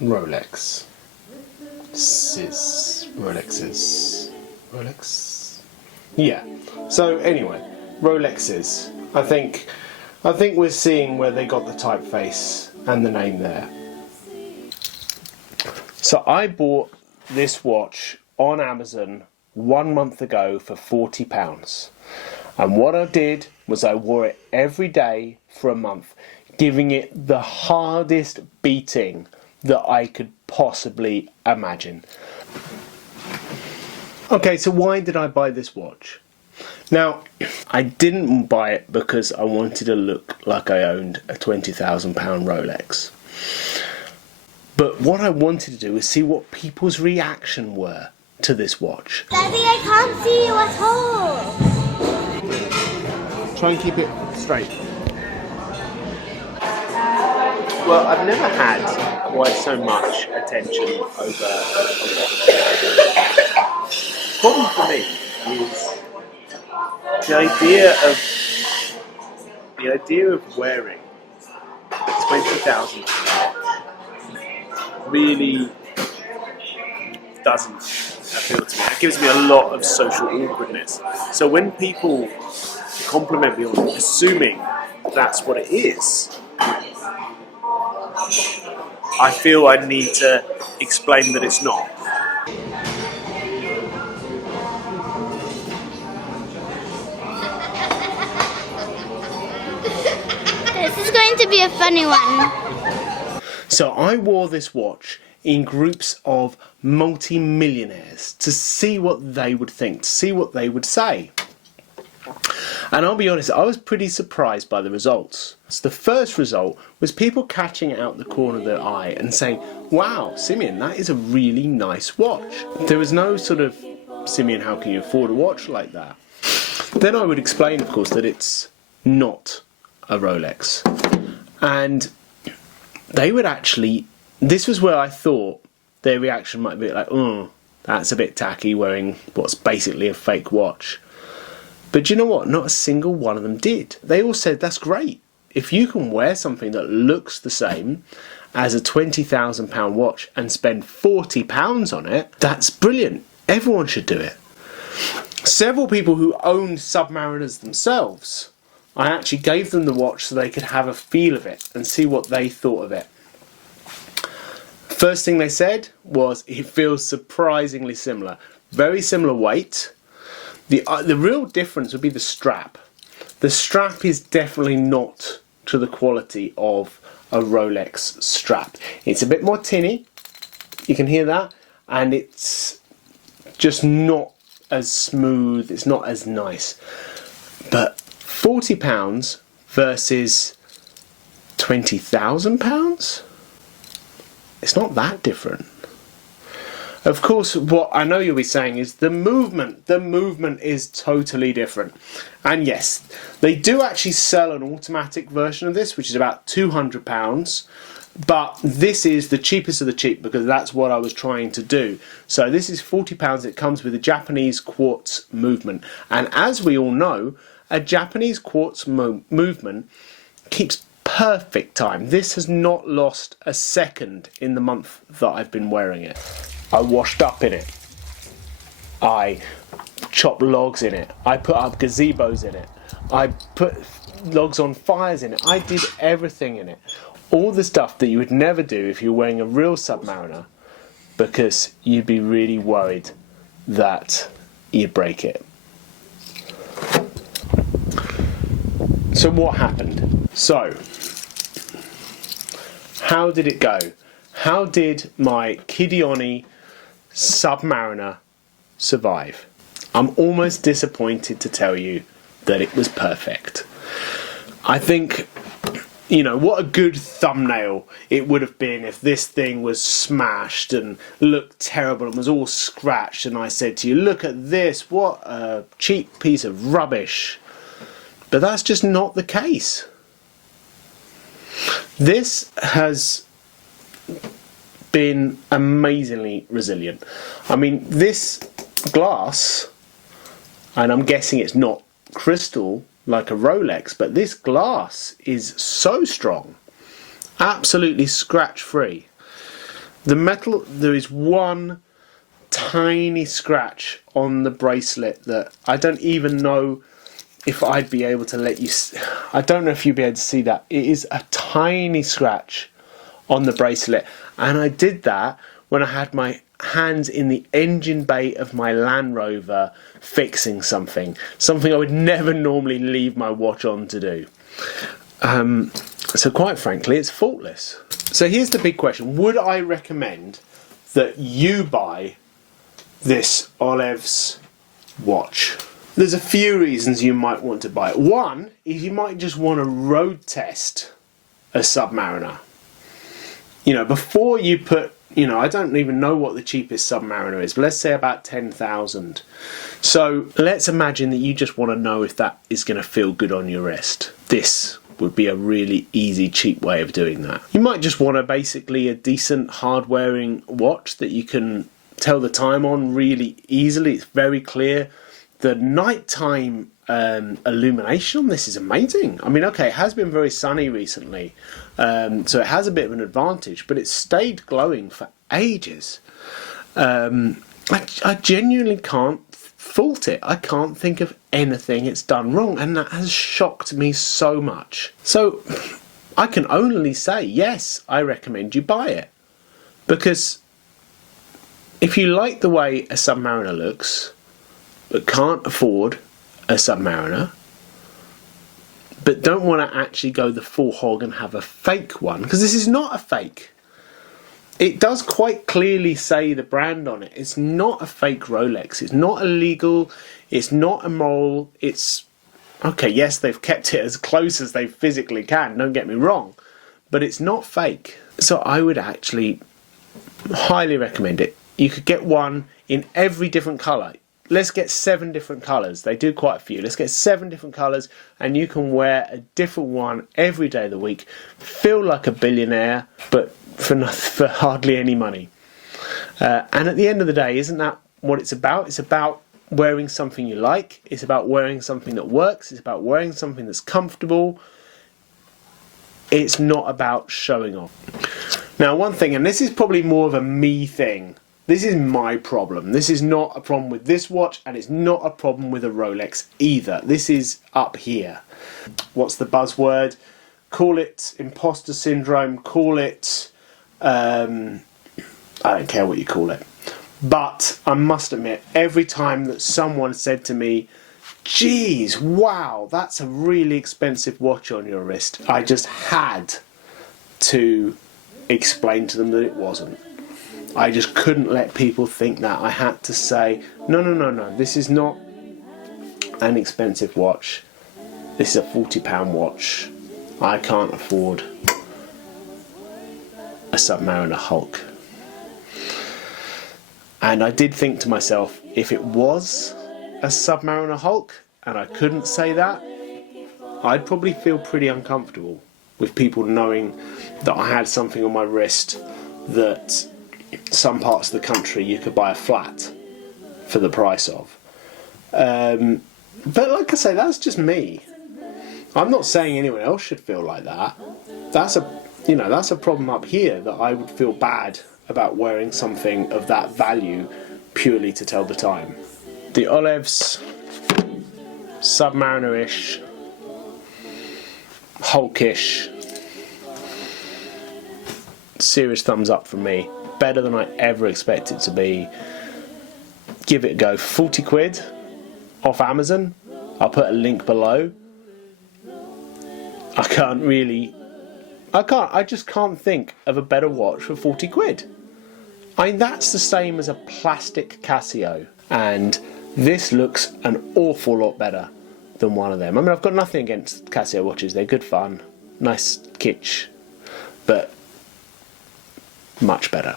Rolex. Rolexes. Rolex? Yeah. So anyway, Rolexes. I think we're seeing where they got the typeface and the name there. So I bought this watch on Amazon 1 month ago for £40. And what I did was I wore it every day for a month, giving it the hardest beating that I could possibly imagine. Okay, so why did I buy this watch? Now, I didn't buy it because I wanted to look like I owned a £20,000 Rolex. But what I wanted to do was see what people's reaction were to this watch. Daddy, I can't see you at all. Try and keep it straight. Well, I've never had quite so much attention over a watch. The problem for me is the idea of wearing a £20,000 really doesn't appeal to me. It gives me a lot of social awkwardness. So when people compliment me on assuming that's what it is, I feel I need to explain that it's not. This is going to be a funny one. So I wore this watch in groups of multi-millionaires to see what they would think, to see what they would say. And I'll be honest, I was pretty surprised by the results. So the first result was people catching it out the corner of their eye and saying, wow, Simeon, that is a really nice watch. There was no sort of, Simeon, how can you afford a watch like that? Then I would explain, of course, that it's not a Rolex. And they would actually, this was where I thought their reaction might be like, oh, that's a bit tacky, wearing what's basically a fake watch. But do you know what? Not a single one of them did. They all said, that's great. If you can wear something that looks the same as a £20,000 watch and spend £40 on it, that's brilliant. Everyone should do it. Several people who owned submariners themselves, I actually gave them the watch so they could have a feel of it and see what they thought of it. First thing they said was, it feels surprisingly similar. Very similar weight. The real difference would be the strap. The strap is definitely not to the quality of a Rolex strap. It's a bit more tinny, you can hear that, and it's just not as smooth, it's not as nice. But £40 versus £20,000? It's not that different. Of course, what I know you'll be saying is the movement. The movement is totally different. And yes, they do actually sell an automatic version of this, which is about £200. But this is the cheapest of the cheap because that's what I was trying to do. So this is £40. It comes with a Japanese quartz movement. And as we all know, a Japanese quartz movement keeps perfect time. This has not lost a second in the month that I've been wearing it. I washed up in it. I chopped logs in it. I put up gazebos in it. I put logs on fires in it. I did everything in it. All the stuff that you would never do if you're wearing a real submariner, because you'd be really worried that you'd break it. So what happened? So, how did it go? How did my Kidioni submariner survive? I'm almost disappointed to tell you that it was perfect. I think, you know, what a good thumbnail it would have been if this thing was smashed and looked terrible and was all scratched and I said to you, look at this, what a cheap piece of rubbish. But that's just not the case. This has been amazingly resilient. I mean, this glass, and I'm guessing it's not crystal like a Rolex, but this glass is so strong, absolutely scratch free. The metal, there is one tiny scratch on the bracelet that I don't even know if I'd be able to let you I don't know if you'd be able to see that. It is a tiny scratch on the bracelet, and I did that when I had my hands in the engine bay of my Land Rover fixing something I would never normally leave my watch on to do. So quite frankly, it's faultless. So here's the big question: would I recommend that you buy this Olevs watch? There's a few reasons you might want to buy it. One is you might just want to road test a submariner. You know, before you put, you know, I don't even know what the cheapest submariner is, but let's say about 10,000. So let's imagine that you just want to know if that is going to feel good on your wrist. This would be a really easy, cheap way of doing that. You might just want basically a decent hard-wearing watch that you can tell the time on really easily. It's very clear. The nighttime illumination on this is amazing. I mean, okay, it has been very sunny recently, so it has a bit of an advantage, but it's stayed glowing for ages. I genuinely can't fault it. I can't think of anything it's done wrong, and that has shocked me so much. So I can only say, yes, I recommend you buy it, because if you like the way a submariner looks, but can't afford a submariner, but don't want to actually go the full hog and have a fake one, because this is not a fake. It does quite clearly say the brand on it. It's not a fake Rolex. It's not illegal. It's not immoral. It's, okay, yes, they've kept it as close as they physically can, don't get me wrong, but it's not fake. So I would actually highly recommend it. You could get one in every different colour. Let's get 7 different colours. They do quite a few. Let's get 7 different colours, and you can wear a different one every day of the week. Feel like a billionaire, but for hardly any money. And at the end of the day, isn't that what it's about? It's about wearing something you like. It's about wearing something that works. It's about wearing something that's comfortable. It's not about showing off. Now, one thing, and this is probably more of a me thing, this is my problem. This is not a problem with this watch, and it's not a problem with a Rolex either. This is up here. What's the buzzword? Call it imposter syndrome, call it, I don't care what you call it. But I must admit, every time that someone said to me, geez, wow, that's a really expensive watch on your wrist, I just had to explain to them that it wasn't. I just couldn't let people think that. I had to say, no, this is not an expensive watch. This is a £40 watch. I can't afford a Submariner Hulk. And I did think to myself, if it was a Submariner Hulk and I couldn't say that, I'd probably feel pretty uncomfortable with people knowing that I had something on my wrist that some parts of the country you could buy a flat for the price of. But like I say, that's just me. I'm not saying anyone else should feel like that. That's a problem up here, that I would feel bad about wearing something of that value purely to tell the time. The Olevs Submariner-ish, Hulkish, serious thumbs up from me. Better than I ever expected it to be. Give it a go. 40 quid off Amazon. I'll put a link below. I just can't think of a better watch for 40 quid. I mean, that's the same as a plastic Casio, and this looks an awful lot better than one of them. I mean, I've got nothing against Casio watches. They're good fun, nice kitsch, but much better.